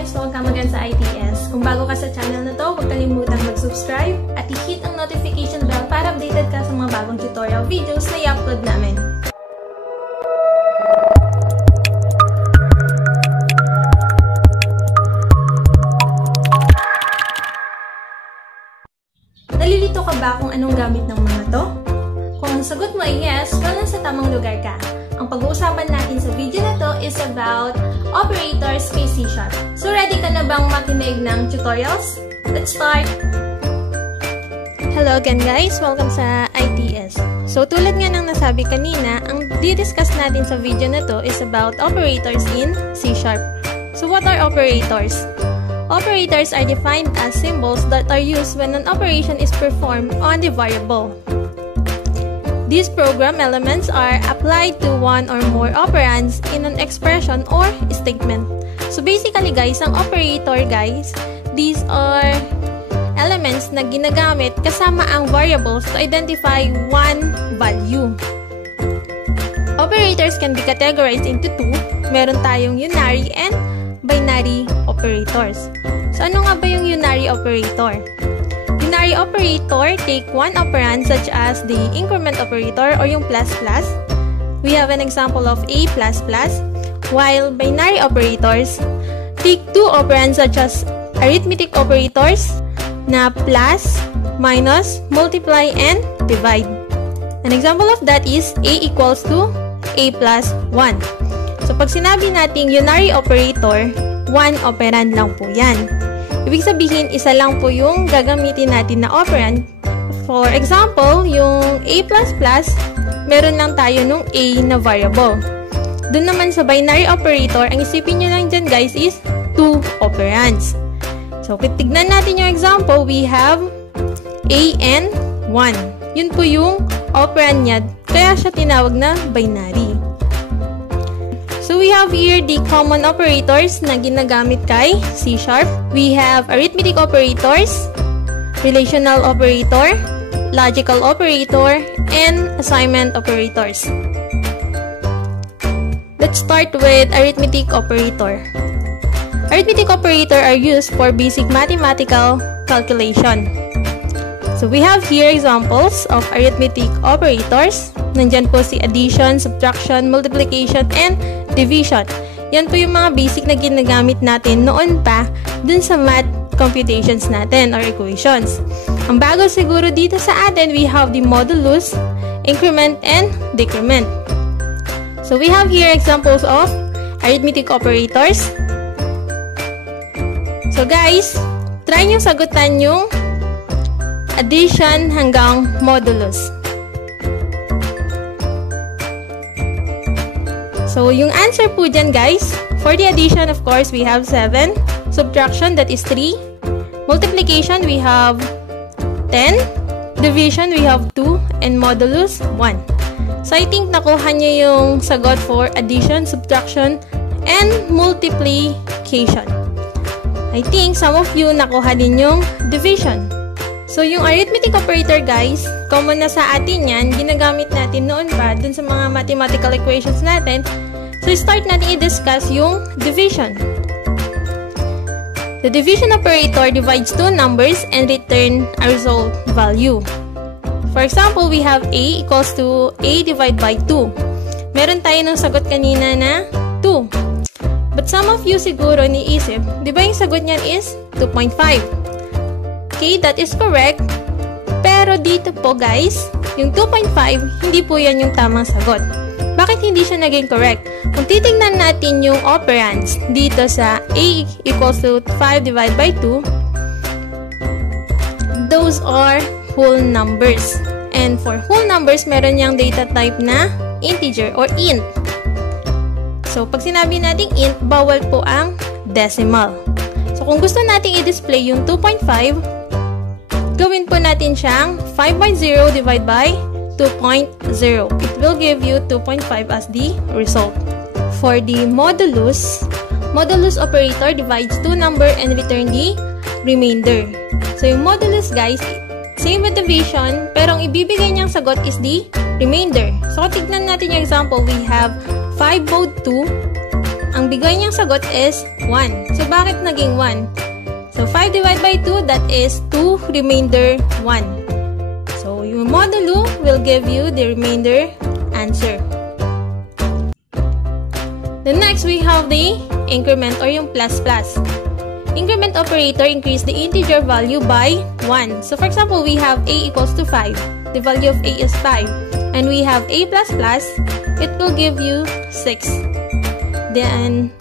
guys! Welcome again sa ITS. Kung bago ka sa channel na to, huwag kalimutang mag-subscribe at i-hit ang notification bell para updated ka sa mga bagong tutorial videos na i-upload namin. Nalilito ka ba kung anong gamit ng mga to? Kung ang sagot mo ay yes, well, nasa tamang lugar ka. Ang pag-uusapan natin sa video na to is about operators kay C#. So ready ka na bang makinig ng tutorials? Let's start! Hello again guys! Welcome sa ITS. So tulad nga ng nasabi kanina, ang di-discuss natin sa video na to is about operators in C#. So what are operators? Operators are defined as symbols that are used when an operation is performed on the variable. These program elements are applied to one or more operands in an expression or statement. So basically guys, ang operator guys, these are elements na ginagamit kasama ang variables to identify one value. Operators can be categorized into two. Meron tayong unary and binary operators. So ano nga ba yung unary operator? Unary operator take one operand such as the increment operator or yung plus plus. We have an example of a plus plus. While binary operators take two operands such as arithmetic operators na plus, minus, multiply, and divide. An example of that is a equals to a plus 1. So pag sinabi nating unary operator, one operand lang po yan. Ibig sabihin, isa lang po yung gagamitin natin na operand. For example, yung a++, meron lang tayo nung a na variable. Doon naman sa binary operator, ang isipin nyo lang dyan guys is two operands. So, tignan natin yung example, we have a and 1. Yun po yung operand niya, kaya siya tinawag na binary. So we have here the common operators na ginagamit kay C#. We have arithmetic operators, relational operator, logical operator, and assignment operators. Let's start with arithmetic operator. Arithmetic operator are used for basic mathematical calculation. So we have here examples of arithmetic operators. Nandyan po si addition, subtraction, multiplication, and division. Yan po yung mga basic na ginagamit natin noon pa dun sa math computations natin or equations. Ang bago siguro dito sa atin, we have the modulus, increment, and decrement. So we have here examples of arithmetic operators. So guys, try nyo sagutan yung addition hanggang modulus. So, yung answer po dyan guys, for the addition of course, we have 7. Subtraction, that is 3. Multiplication, we have 10. Division, we have 2. And modulus, 1. So, I think nakuha nyo yung sagot for addition, subtraction, and multiplication. I think some of you nakuha din yung division. So, yung arithmetic operator guys, common na sa atin yan, ginagamit natin noon pa dun sa mga mathematical equations natin. So, start natin i-discuss yung division. The division operator divides two numbers and return a result value. For example, we have a equals to a divided by 2. Meron tayo ng sagot kanina na 2. But some of you siguro niisip, di ba yung sagot niyan is 2.5? Okay, that is correct. Pero dito po guys, yung 2.5, hindi po yan yung tamang sagot. Bakit hindi siya naging correct? Kung titingnan natin yung operands dito sa a equals to 5 divided by 2, those are whole numbers. And for whole numbers, meron yung data type na integer or int. So, pag sinabi natin int, bawal po ang decimal. So, kung gusto natin i-display yung 2.5, gawin po natin siyang 5.0 divided by 2.0. It will give you 2.5 as the result. For the modulus, modulus operator divides two number and return the remainder. So, yung modulus guys, same with division, pero ang ibibigay niyang sagot is the remainder. So, tignan natin yung example. We have 5 mod 2 ang bigay niyang sagot is 1. So, bakit naging 1? So, 5 divided by 2, that is 2 remainder 1. So, yung modulo will give you the remainder answer. The next, we have the increment or yung plus plus. Increment operator increase the integer value by 1. So, for example, we have a equals to 5. The value of a is 5. And we have a plus plus, it will give you 6. Then,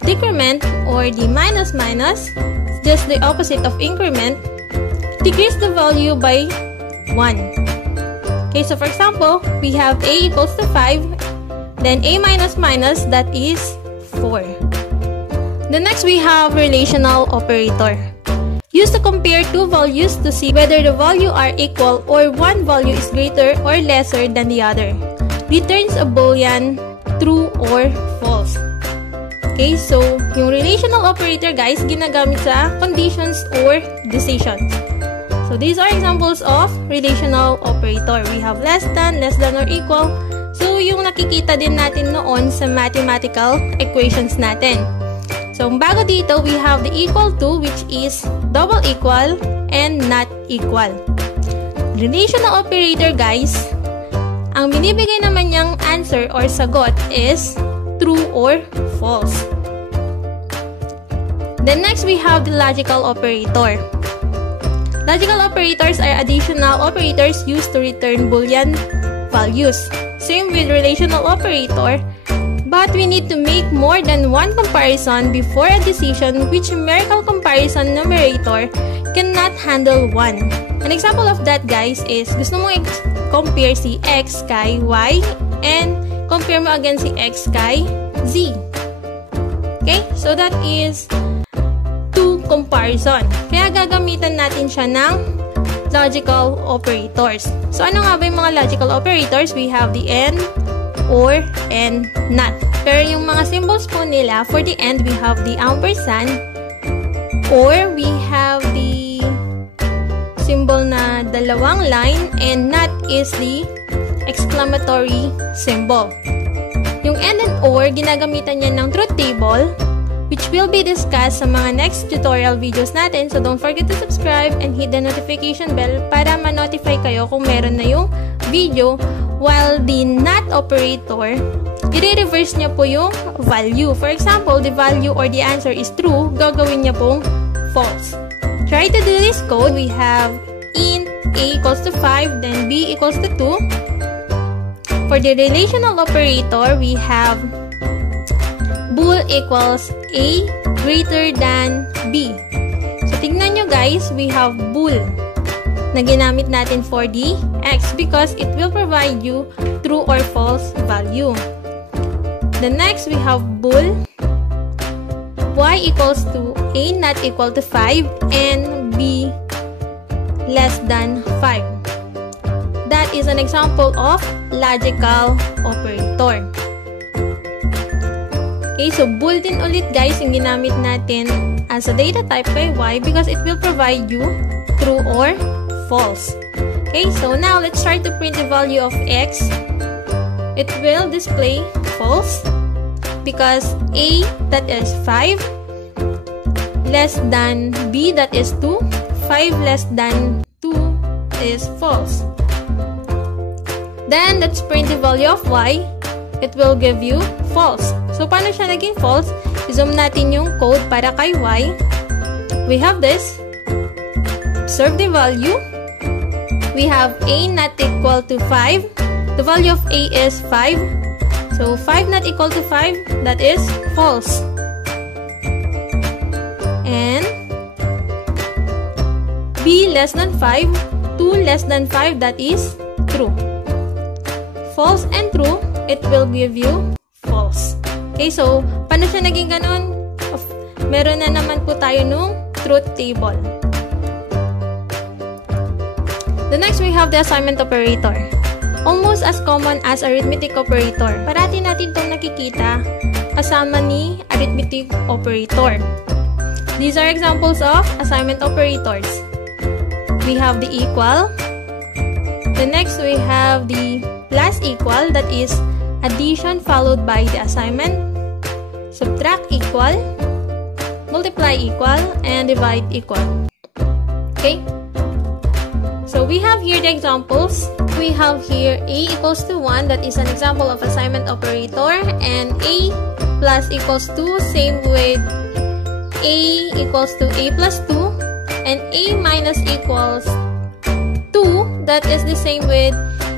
decrement or the minus minus, just the opposite of increment, decrease the value by 1. Okay, so for example, we have a equals to 5, then a minus minus, that is 4. The next, we have relational operator. Used to compare two values to see whether the value are equal or one value is greater or lesser than the other. Returns a boolean true or false. Okay, so yung relational operator guys, ginagamit sa conditions or decisions. So these are examples of relational operator. We have less than or equal. So yung nakikita din natin noon sa mathematical equations natin. So, bago dito, we have the equal to, which is double equal and not equal. Relational operator, guys, ang binibigay naman niyang answer or sagot is true or false. Then next, we have the logical operator. Logical operators are additional operators used to return Boolean values. Same with relational operator, but we need to make more than one comparison before a decision which numerical comparison numerator cannot handle one. An example of that, guys, is gusto mong compare si x kay y and compare mo again si x kay z. Okay? So that is two comparison. Kaya gagamitan natin siya ng logical operators. So ano nga ba yung mga logical operators? We have the and, or, and not. Pero yung mga symbols po nila, for the end, we have the ampersand, or we have the symbol na dalawang line, and not is the exclamatory symbol. Yung and or, ginagamitan niya ng truth table, which will be discussed sa mga next tutorial videos natin. So don't forget to subscribe and hit the notification bell para ma-notify kayo kung meron na yung video. While the not operator, i-reverse niya po yung value. For example, the value or the answer is true, gagawin niya pong false. Try to do this code. We have int a equals to 5, then b equals to 2. For the relational operator, we have bool equals a greater than b. So, tignan nyo guys, we have bool na ginamit natin for the x because it will provide you true or false value. The next, we have bool y equals to a not equal to 5 and b less than 5. That is an example of logical operator. Okay, so bool din ulit guys yung ginamit natin as a data type kay y because it will provide you true or false. Okay, so now let's try to print the value of x. It will display false because a, that is 5, less than b, that is 2, 5 less than 2 is false. Then let's print the value of y. It will give you false. So paano siya naging false? I-zoom natin yung code para kay y. We have this. Observe the value. We have a not equal to 5. The value of a is 5. So 5 not equal to 5, that is false. And b less than 5, 2 less than 5, that is true. False and true, it will give you false. Okay, so paano siya naging ganun? Meron na naman po tayo nung truth table. The next, we have the assignment operator. Almost as common as arithmetic operator. Parati natin itong nakikita kasama ni arithmetic operator. These are examples of assignment operators. We have the equal. The next, we have the plus equal, that is addition followed by the assignment. subtract equal, multiply equal, and divide equal. Okay? So we have here the examples. We have here a equals to 1, that is an example of assignment operator, and a plus equals to, same with a equals to a plus 2, and a minus equals 2, that is the same with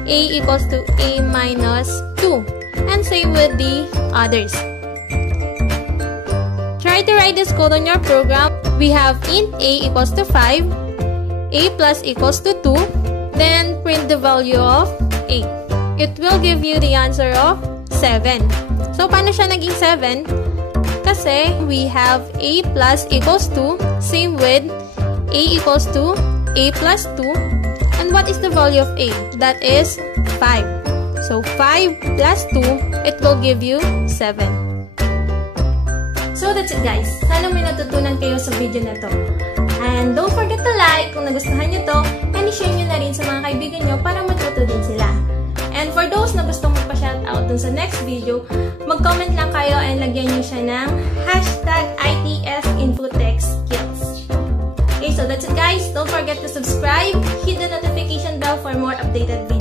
a equals to a minus 2, and same with the others. Try to write this code on your program. We have int a equals to 5, a plus equals to 2, then print the value of a. It will give you the answer of 7. So, paano siya naging 7? Kasi we have a plus equals to, same with a equals to a plus 2. And what is the value of a? That is 5. So, 5 plus 2, it will give you 7. So, that's it guys. Sana may natutunan kayo sa video na to. And don't forget to like kung nagustuhan nyo to, and i-share nyo na rin sa mga kaibigan nyo para matuto din sila. And for those na gustong magpa-shoutout dun sa next video, mag-comment lang kayo and lagyan nyo siya ng hashtag #ITSInfoTechSkills. Okay, so that's it guys. Don't forget to subscribe, hit the notification bell for more updated videos.